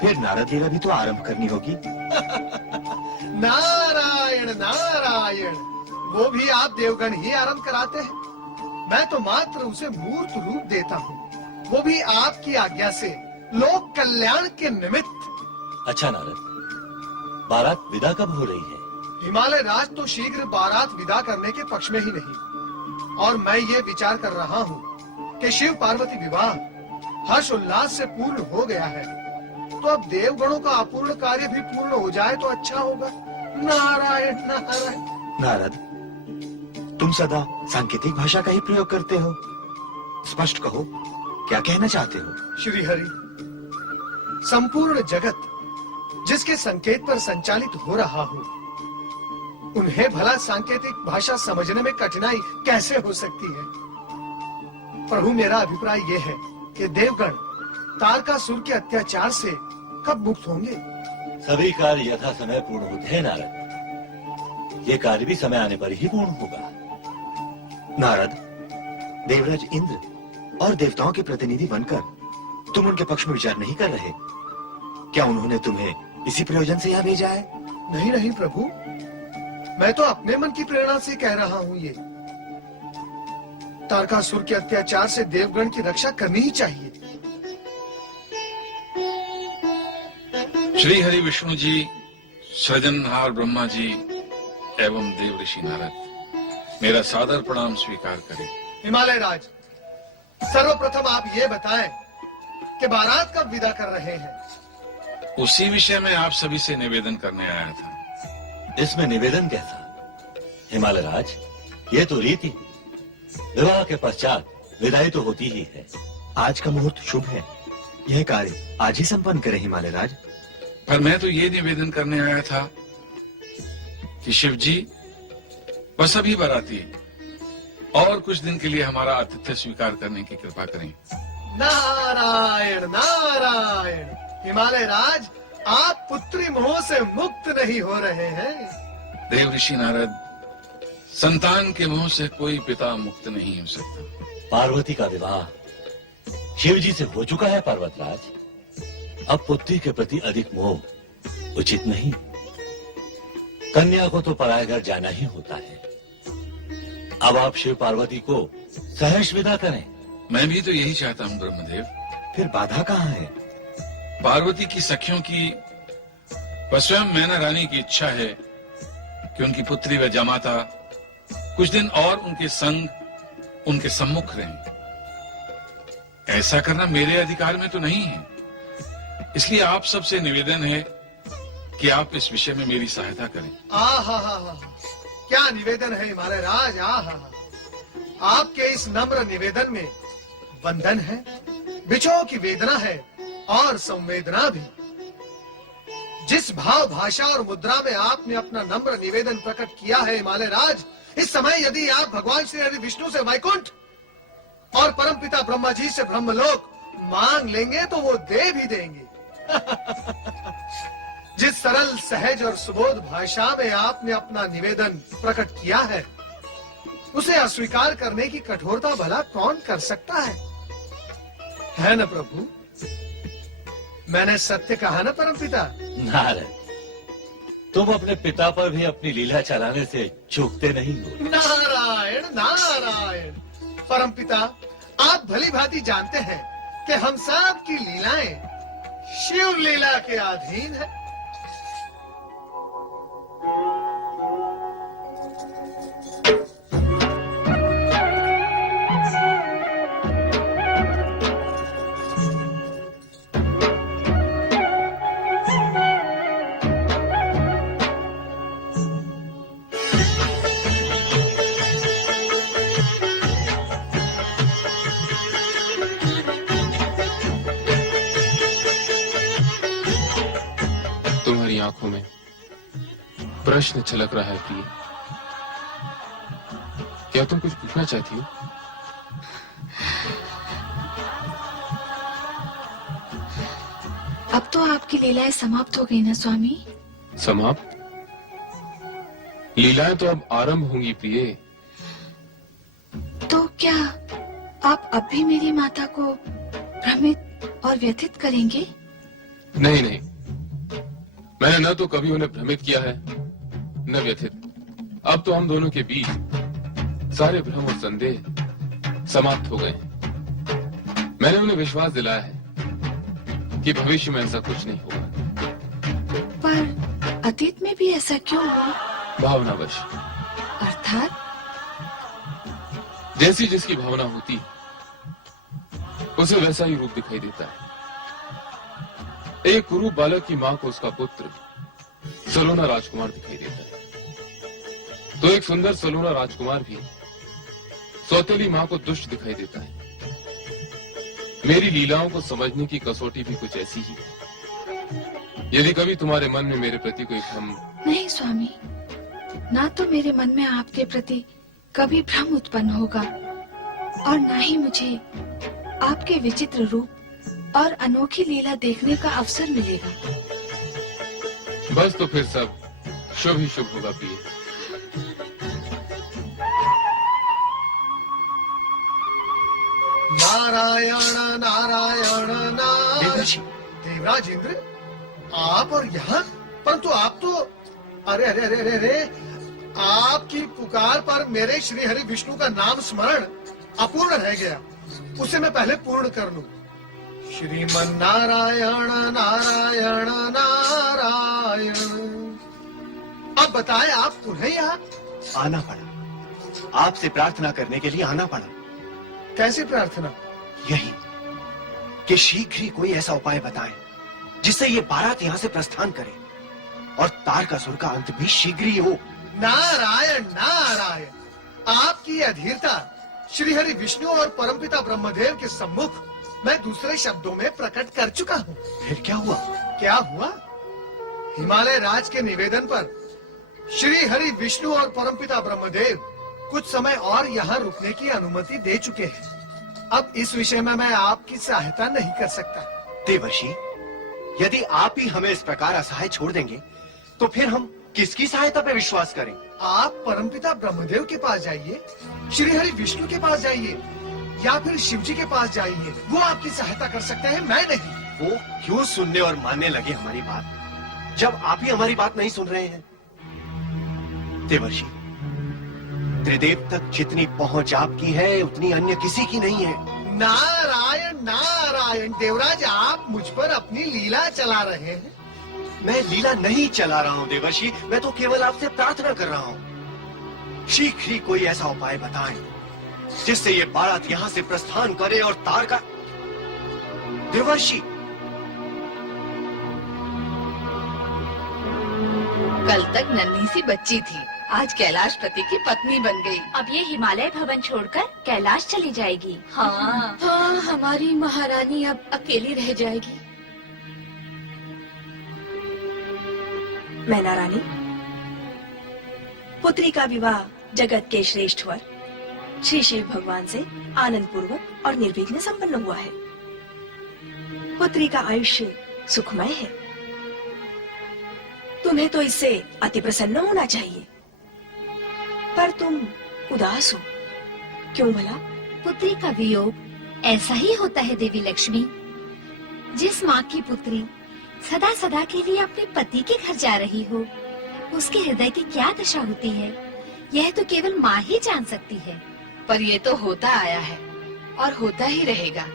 फिर नारद लीला भी तो आरंभ करनी होगी। नारायण नारायण, वो भी आप देवगण ही आरंभ कराते हैं। मैं तो मात्र उसे मूर्त रूप देता हूँ, वो भी आपकी आज्ञा से लोक कल्याण के निमित्त। अच्छा नारद, बारात विदा कब हो रही है? हिमालय राज तो शीघ्र बारात विदा करने के पक्ष में ही नहीं, और मैं ये विचार कर रहा हूँ कि शिव पार्वती विवाह हर्ष उल्लास से पूर्ण हो गया है, तो अब देवगणों का अपूर्ण कार्य भी पूर्ण हो जाए तो अच्छा होगा। नारायण नारायण। नारद, तुम सदा सांकेतिक भाषा का ही प्रयोग करते हो। स्पष्ट कहो, क्या कहना चाहते हो? श्री हरि, संपूर्ण जगत जिसके संकेत पर संचालित हो रहा हो, उन्हें भला सांकेतिक भाषा समझने में कठिनाई कैसे हो सकती है? प्रभु, मेरा अभिप्राय यह है कि देवगण तारकासुर के अत्याचार से कब मुक्त होंगे? सभी कार्य यथा समय पूर्ण होते हैं नारद। ये कार्य भी समय आने पर ही पूर्ण होगा। नारद, देवराज इंद्र और देवताओं के प्रतिनिधि बनकर तुम उनके पक्ष में विचार नहीं कर रहे? क्या उन्होंने तुम्हें इसी प्रयोजन से यहाँ भेजा है? नहीं नहीं प्रभु, मैं तो अपने मन की प्रेरणा से कह रहा हूँ। ये तारकासुर के अत्याचार से देवगण की रक्षा करनी ही चाहिए। श्री हरि विष्णु जी, सृजनहार ब्रह्मा जी एवं देव ऋषि नारद, मेरा सादर प्रणाम स्वीकार करें। हिमालय राज, सर्वप्रथम आप ये बताएं कि बारात कब विदा कर रहे हैं? उसी विषय में आप सभी से निवेदन करने आया था। इसमें निवेदन कैसा? हिमालय राज, ये तो रीति। विवाह के पश्चात विदाई तो होती ही है। आज का मुहूर्त शुभ है, यह कार्य आज ही संपन्न करें हिमालय राज। पर मैं तो ये निवेदन करने आया था कि शिव जी वह सभी बाराती और कुछ दिन के लिए हमारा आतिथ्य स्वीकार करने की कृपा करें। नारायण नारायण। हिमालय राज, आप पुत्री मोह से मुक्त नहीं हो रहे हैं। देव ऋषि नारद, संतान के मोह से कोई पिता मुक्त नहीं हो सकता। पार्वती का विवाह शिव जी से हो चुका है पर्वतराज। अब पुत्री के प्रति अधिक मोह उचित नहीं। कन्या को तो पराये घर जाना ही होता है। अब आप शिव पार्वती को सहर्ष विदा करें। मैं भी तो यही चाहता हूँ ब्रह्मदेव। फिर बाधा कहाँ है? पार्वती की सखियों की व स्वयं मैना रानी की इच्छा है कि उनकी पुत्री व जमाता कुछ दिन और उनके संग, उनके सम्मुख रहें। ऐसा करना मेरे अधिकार में तो नहीं है, इसलिए आप सबसे निवेदन है कि आप इस विषय में मेरी सहायता करें। क्या निवेदन है हिमालय राज। आपके इस नम्र निवेदन में बंधन है, बिछोह की वेदना है और संवेदना भी। जिस भाव, भाषा और मुद्रा में आपने अपना नम्र निवेदन प्रकट किया है हिमालय राज, इस समय यदि आप भगवान श्री हरि विष्णु से वैकुंठ और परमपिता ब्रह्मा जी से ब्रह्मलोक मांग लेंगे तो वो दे भी देंगे। जिस सरल, सहज और सुबोध भाषा में आपने अपना निवेदन प्रकट किया है, उसे अस्वीकार करने की कठोरता भला कौन कर सकता है न प्रभु? मैंने सत्य कहा ना परमपिता। नारद, तुम अपने पिता पर भी अपनी लीला चलाने से चूकते नहीं हो। नारायण नारायण। परमपिता, आप भली भांति जानते हैं कि हम सब की लीलाएं शिव लीला के अधीन है। तुम्हारी आंखों में प्रश्न छलक रहा है प्रिय। क्या तुम कुछ पूछना चाहती हो? अब तो आपकी लीलाएं समाप्त हो गई ना स्वामी? समाप्त? लीलाएं तो अब आरंभ होंगी प्रिय। तो क्या आप अब भी मेरी माता को भ्रमित और व्यथित करेंगे? नहीं नहीं, मैंने न तो कभी उन्हें भ्रमित किया है न व्यथित। अब तो हम दोनों के बीच सारे भ्रम और संदेह समाप्त हो गए। मैंने उन्हें विश्वास दिलाया है कि भविष्य में ऐसा कुछ नहीं होगा। पर अतीत में भी ऐसा क्यों हुआ? भावनावश। अर्थात? जैसी जिसकी भावना होती है उसे वैसा ही रूप दिखाई देता है। एक कुरूप बालक की माँ को उसका पुत्र सलोना राजकुमार दिखाई देता है, तो एक सुंदर सलोना राजकुमार भी सौतेली माँ को दुष्ट दिखाई देता है। मेरी लीलाओं को समझने की कसौटी भी कुछ ऐसी ही है। यदि कभी तुम्हारे मन में मेरे प्रति कोई भ्रम। नहीं स्वामी, ना तो मेरे मन में आपके प्रति कभी भ्रम उत्पन्न होगा और ना ही मुझे आपके विचित्र रूप और अनोखी लीला देखने का अवसर मिलेगा। बस तो फिर सब शुभ ही शुभ होगा प्रिय। नारायण नारायण नारायण। देवराज इंद्र, आप और यहाँ? परंतु आप तो अरे अरे अरे अरे अरे, आपकी पुकार पर मेरे श्री हरि विष्णु का नाम स्मरण अपूर्ण रह गया, उसे मैं पहले पूर्ण कर लूं। श्रीमन नारायण नारायण नारायण। अब बताएं, आप पुनः यहाँ? आना पड़ा, आपसे प्रार्थना करने के लिए आना पड़ा। कैसी प्रार्थना? यही कि शीघ्र ही कोई ऐसा उपाय बताएं जिससे ये बारात यहाँ से प्रस्थान करे और तारकासुर का अंत भी शीघ्र ही हो। नारायण नारायण, आपकी अधीरता श्री हरि विष्णु और परमपिता ब्रह्मदेव के सम्मुख मैं दूसरे शब्दों में प्रकट कर चुका हूँ। फिर क्या हुआ? क्या हुआ? हिमालय राज के निवेदन पर श्री हरि विष्णु और परमपिता ब्रह्मदेव कुछ समय और यहाँ रुकने की अनुमति दे चुके हैं। अब इस विषय में मैं आपकी सहायता नहीं कर सकता। देवर्षि, यदि आप ही हमें इस प्रकार असहाय छोड़ देंगे तो फिर हम किसकी सहायता पे विश्वास करें? आप परमपिता ब्रह्मदेव के पास जाइए, श्री हरि विष्णु के पास जाइए, या फिर शिव जी के पास जाइए, वो आपकी सहायता कर सकते हैं, मैं नहीं। वो क्यों सुनने और मानने लगे हमारी बात, जब आप ही हमारी बात नहीं सुन रहे हैं? देवर्षि, त्रिदेव तक जितनी पहुंच आपकी है उतनी अन्य किसी की नहीं है। नारायण नारायण। देवराज, आप मुझ पर अपनी लीला चला रहे हैं। मैं लीला नहीं चला रहा हूँ देवर्षि, मैं तो केवल आपसे प्रार्थना कर रहा हूँ। शीघ्र ही कोई ऐसा उपाय बताएं जिससे ये बारात यहाँ से प्रस्थान करे और तारका। देवर्षि, कल तक नन्ही सी बच्ची थी, आज कैलाशपति की पत्नी बन गई। अब ये हिमालय भवन छोड़कर कैलाश चली जाएगी। हाँ, हमारी महारानी अब अकेली रह जाएगी। मैना रानी, पुत्री का विवाह जगत के श्रेष्ठ वर श्री शिव भगवान से आनंद पूर्वक और निर्विघ्न संपन्न हुआ है। पुत्री का आयुष्य सुखमय है। तुम्हें तो इससे अति प्रसन्न होना चाहिए, पर तुम उदास हो, क्यों भला? पुत्री का वियोग ऐसा ही होता है देवी लक्ष्मी। जिस माँ की पुत्री सदा सदा के लिए अपने पति के घर जा रही हो, उसके हृदय की क्या दशा होती है, यह तो केवल माँ ही जान सकती है। पर ये तो होता आया है और होता ही रहेगा।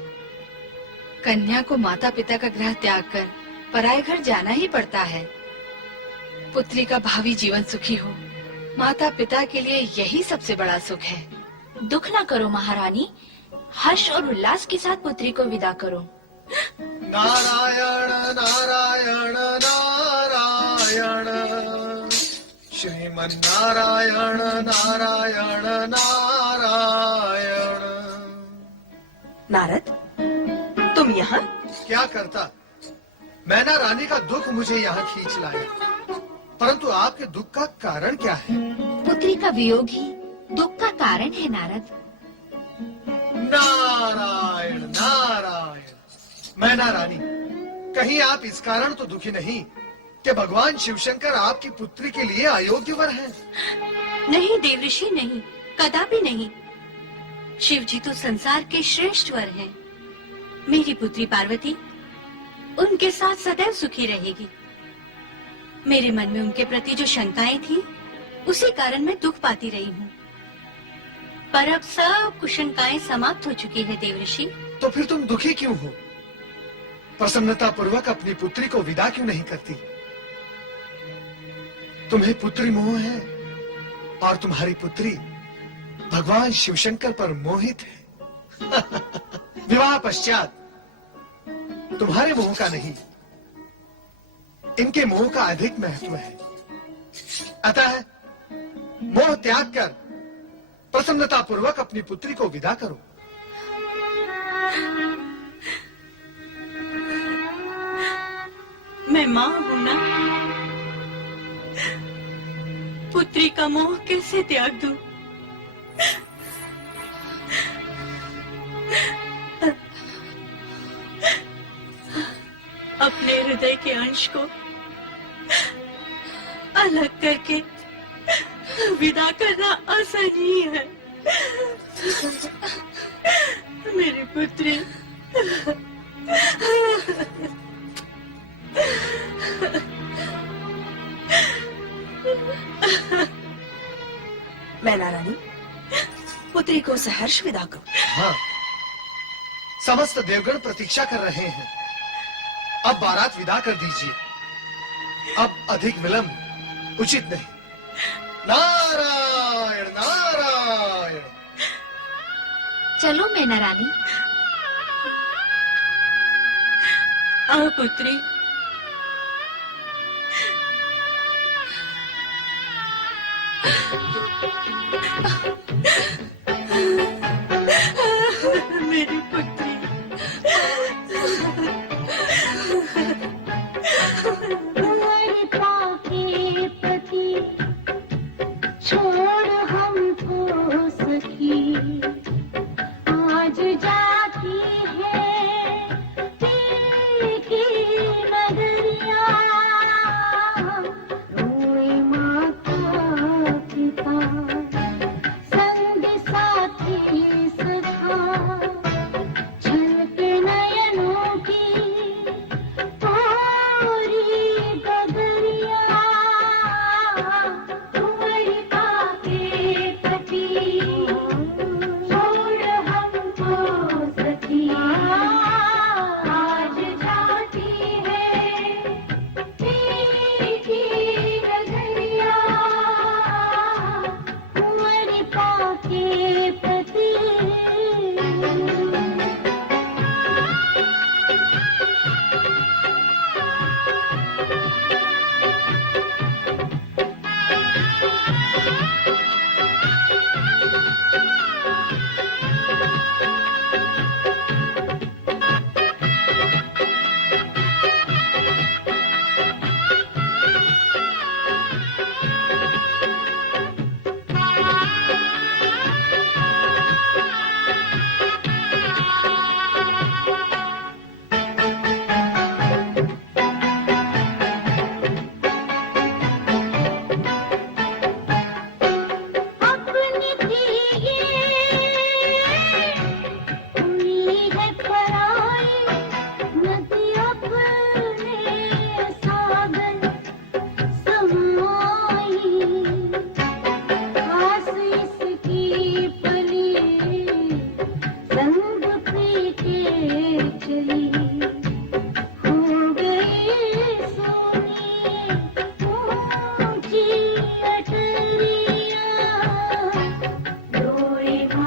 कन्या को माता पिता का गृह त्याग कर पराये घर जाना ही पड़ता है। पुत्री का भावी जीवन सुखी हो, माता पिता के लिए यही सबसे बड़ा सुख है। दुख न करो महारानी, हर्ष और उल्लास के साथ पुत्री को विदा करो। नारायण नारायण नारायण। श्रीमन नारायण नारायण नारायण। नारद, तुम यहाँ? क्या करता, मैना रानी का दुख मुझे यहाँ खींच लाया, परंतु आपके दुख का कारण क्या है? पुत्री का वियोग ही दुख का कारण है नारद। नारायण नारायण। मैना रानी, कहीं आप इस कारण तो दुखी नहीं कि भगवान शिवशंकर आपकी पुत्री के लिए अयोग्य वर हैं? नहीं देवऋषि, नहीं, कदापि नहीं। शिव जी तो संसार के श्रेष्ठ वर हैं। मेरी पुत्री पार्वती उनके साथ सदैव सुखी रहेगी। मेरे मन में उनके प्रति जो शंकाएं थी, उसी कारण मैं दुख पाती रही हूँ। पर अब सब कुशंकाएं समाप्त हो चुकी है देवऋषि। तो फिर तुम दुखी क्यों हो? प्रसन्नता पूर्वक अपनी पुत्री को विदा क्यों नहीं करती? तुम्हें पुत्री मोह है और तुम्हारी पुत्री भगवान शिवशंकर पर मोहित है। विवाह पश्चात तुम्हारे मोह का नहीं, इनके मोह का अधिक महत्व है। अतः मोह त्याग कर प्रसन्नता पूर्वक अपनी पुत्री को विदा करो। मैं मां हूं ना, पुत्री का मोह कैसे त्याग दूं? अपने हृदय के अंश को अलग करके विदा करना आसान ही है। मेरी पुत्री, मैना रानी, पुत्री को सहर्ष विदा करो। हाँ, समस्त देवगण प्रतीक्षा कर रहे हैं। अब बारात विदा कर दीजिए। अब अधिक विलंब उचित नहीं। नारायण नारायण। चलो मैना रानी। आओ पुत्री। मेरी पुत्री। छोड़ हमको सखी, आज जाती है पीर की नगरिया। रोए माता पिता संग साथी सखा, छलके नयनों की पूरी गगरिया।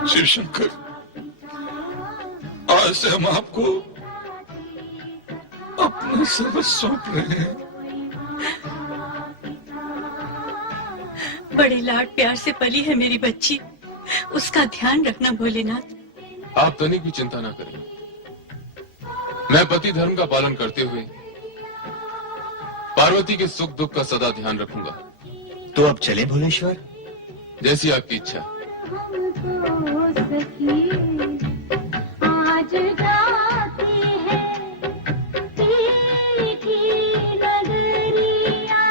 शिवशंकर, आज से हम आपको अपना सर्वस्व सौंप रहे हैं। बड़े लाड प्यार से पली है मेरी बच्ची, उसका ध्यान रखना भोलेनाथ। आप तनिक भी चिंता ना करें। मैं पति धर्म का पालन करते हुए पार्वती के सुख दुख का सदा ध्यान रखूंगा। तो अब चले भोलेश्वर? जैसी आपकी इच्छा। आज जाती है पीर की नगरिया।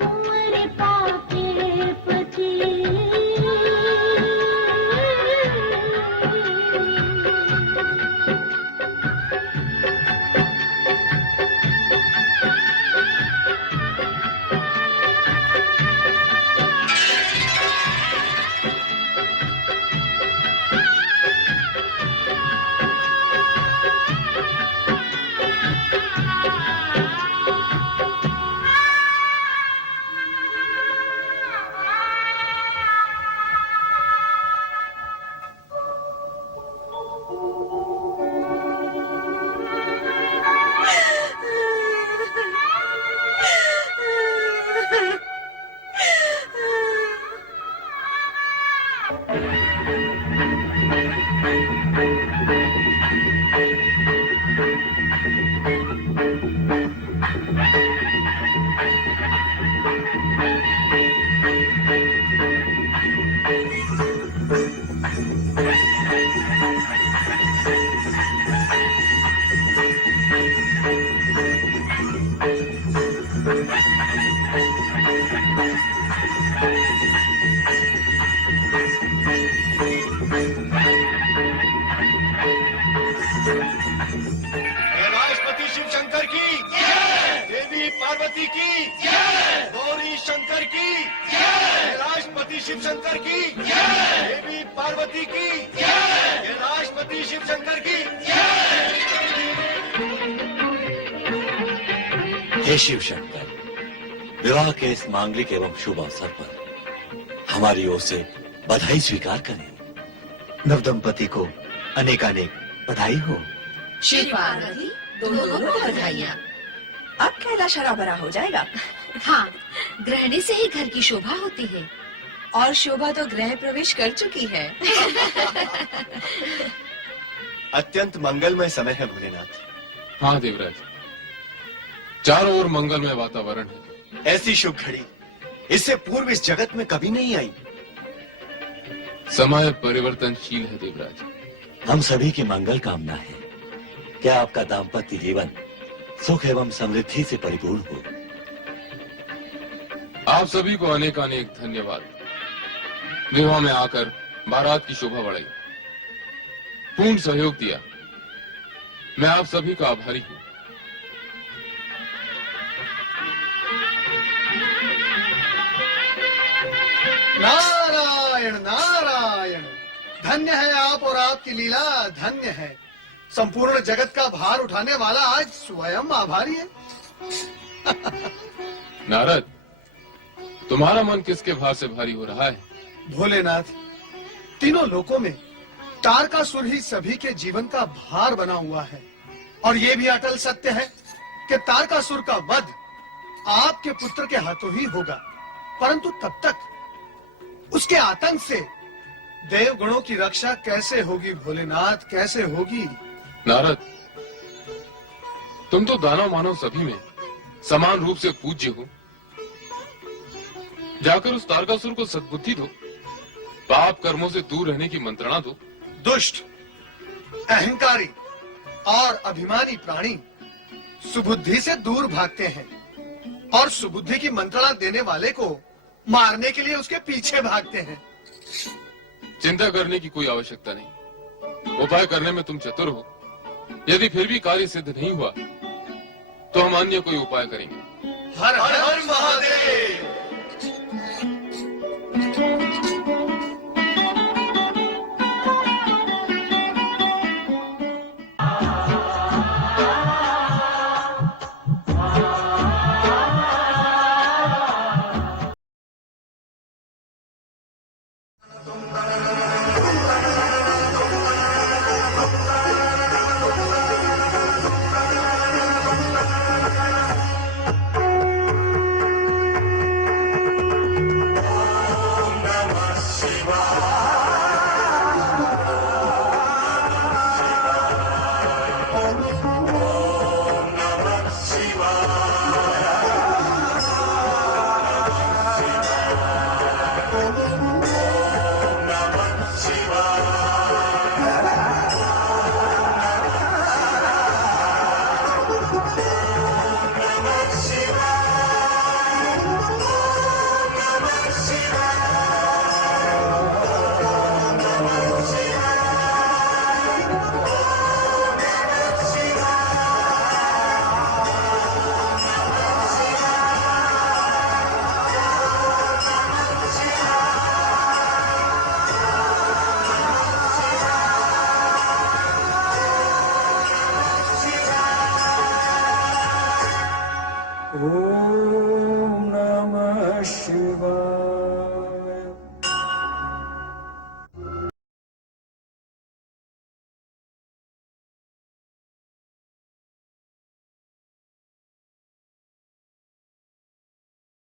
कुंवर पाके पति शिव शंकर की देवी पार्वती की राष्ट्रपति शिव शंकर की हे शिव शंकर, विवाह के इस मांगलिक एवं शुभ अवसर पर हमारी ओर से बधाई स्वीकार करें। नवदंपति को अनेकानेक बधाई हो। शिव पार्वती दोनों को बधाइयाँ। अब कैलाश हरा भरा हो जाएगा। हाँ, ग्रहणी से ही घर की शोभा होती है। और शोभा तो गृह प्रवेश कर चुकी है। अत्यंत मंगलमय समय है भोलेनाथ। हाँ देवराज, चारों ओर मंगलमय वातावरण है। ऐसी शुभ घड़ी इससे पूर्व इस जगत में कभी नहीं आई। समय परिवर्तनशील है देवराज। हम सभी की मंगल कामना है। क्या आपका दाम्पत्य जीवन सुख एवं समृद्धि से परिपूर्ण हो। आप सभी को अनेकानेक धन्यवाद। विवाह में आकर बारात की शोभा बढ़ाई, पूर्ण सहयोग दिया। मैं आप सभी का आभारी हूँ। नारायण नारायण, धन्य है आप और आपकी लीला, धन्य है। संपूर्ण जगत का भार उठाने वाला आज स्वयं आभारी है। नारद, तुम्हारा मन किसके भार से भारी हो रहा है? भोलेनाथ, तीनों लोकों में तारकासुर ही सभी के जीवन का भार बना हुआ है। और ये भी अटल सत्य है कि तारकासुर का वध आपके पुत्र के हाथों ही होगा। परंतु तब तक उसके आतंक से देवगणों की रक्षा कैसे होगी भोलेनाथ, कैसे होगी? नारद, तुम तो दानव मानव सभी में समान रूप से पूज्य हो। जाकर उस तारकासुर को सद्बुद्धि दो, पाप कर्मों से दूर रहने की मंत्रणा दो। दुष्ट, अहंकारी और अभिमानी प्राणी सुबुद्धि से दूर भागते हैं और सुबुद्धि की मंत्रणा देने वाले को मारने के लिए उसके पीछे भागते हैं। चिंता करने की कोई आवश्यकता नहीं। उपाय करने में तुम चतुर हो। यदि फिर भी कार्य सिद्ध नहीं हुआ तो हम अन्य कोई उपाय करेंगे। हर हर हर महादेव। ओम नमः शिवाय।